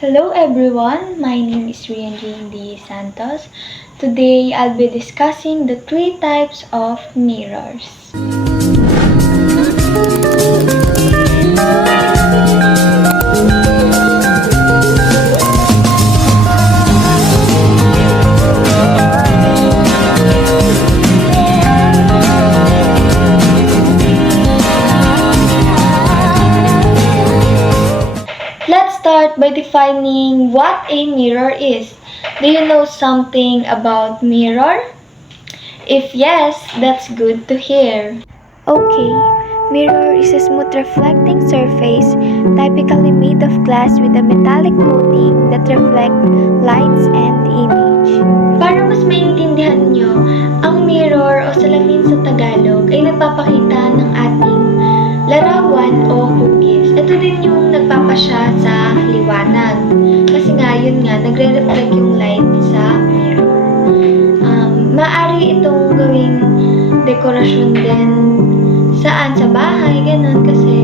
Hello everyone, my name is Rian Jane D. Santos. Today I'll be discussing the three types of mirrors. Let's start by defining what a mirror is. Do you know something about mirror? If yes, that's good to hear. Okay, mirror is a smooth reflecting surface, typically made of glass with a metallic coating that reflect lights and image. Para mas maintindihan nyo, ang mirror o salamin sa Tagalog ay nagpapakita ng ating larawan o hugis. Ito din yung nagpapasya sa liwanag. Kasi nga, yun nga, nagre-reflect yung light sa mirror. Maaari itong gawing dekorasyon din saan? Sa bahay, ganun. Kasi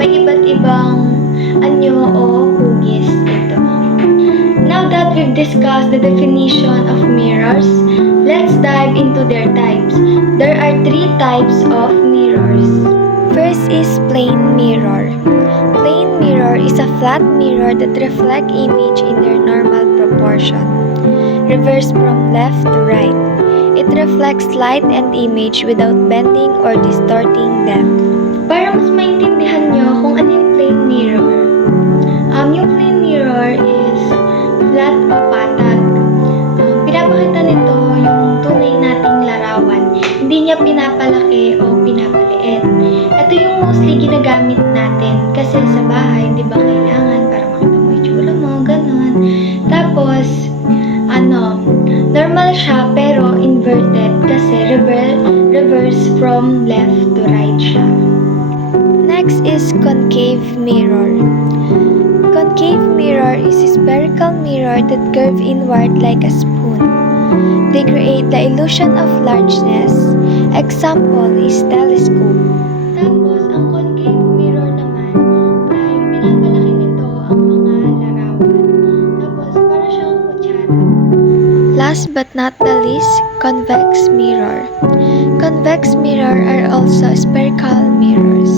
may iba't ibang anyo o hugis ito. Now that we've discussed the definition of mirrors, let's dive into their types. There are three types of mirrors. First is plain mirror. Plain mirror is a flat mirror that reflects image in their normal proportion, reversed from left to right. It reflects light and image without bending or distorting them. Para mas maintindihan nyo kung ano yung plain mirror, yung plain mirror is flat o patag. Pinapakita nito yung tunay nating larawan. Hindi niya pinapalaki o pinapaliit. Ito yung mostly ginagamit natin kasi sa bahay, di ba kailangan para makita mo yung tsura mo, ganun. Tapos, normal siya pero inverted kasi reverse from left to right siya. Next is concave mirror. Concave mirror is a spherical mirror that curve inward like a spoon. They create the illusion of largeness. Example is telescope. Tapos, ang concave mirror naman ay pinapalaki nito ang mga larawan. Tapos, para siyang kutsara. Last but not the least, convex mirror. Convex mirror are also spherical mirrors.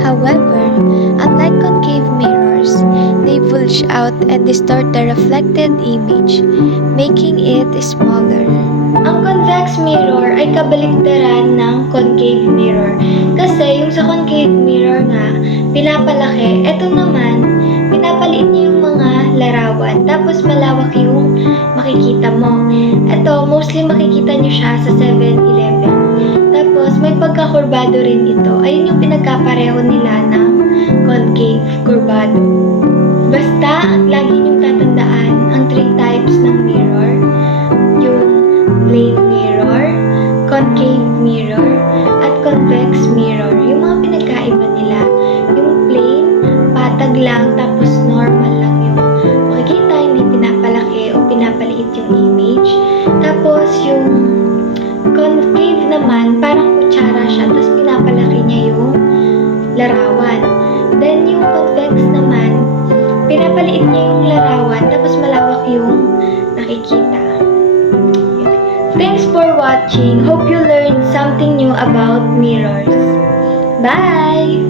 However, unlike concave mirrors, they bulge out and distort the reflected image, making it smaller. Ang convex mirror ay kabaliktaran ng concave mirror. Kasi yung sa concave mirror nga, pinapalaki. Ito naman, pinapaliit niya yung mga larawan. Tapos malawak yung makikita mo. Ito, mostly makikita nyo siya sa 7-Eleven. Tapos may pagkakurbado rin ito. Ayun yung pinagkapareho nila ng concave kurbado. Basta, lagi niyong tatandaan ang three types ng mirror. Yung plain mirror, concave mirror, at convex mirror. Yung mga pinagkaiba nila. Yung plain, patag lang, tapos normal lang yung makikita, hindi pinapalaki o pinapaliit yung image. Tapos yung concave naman, parang kutsara siya, tapos pinapalaki niya yung larawan. Then yung convex naman, pinapaliit niya yung larawan, tapos malawak yung nakikita. Thanks for watching. Hope you learned something new about mirrors. Bye!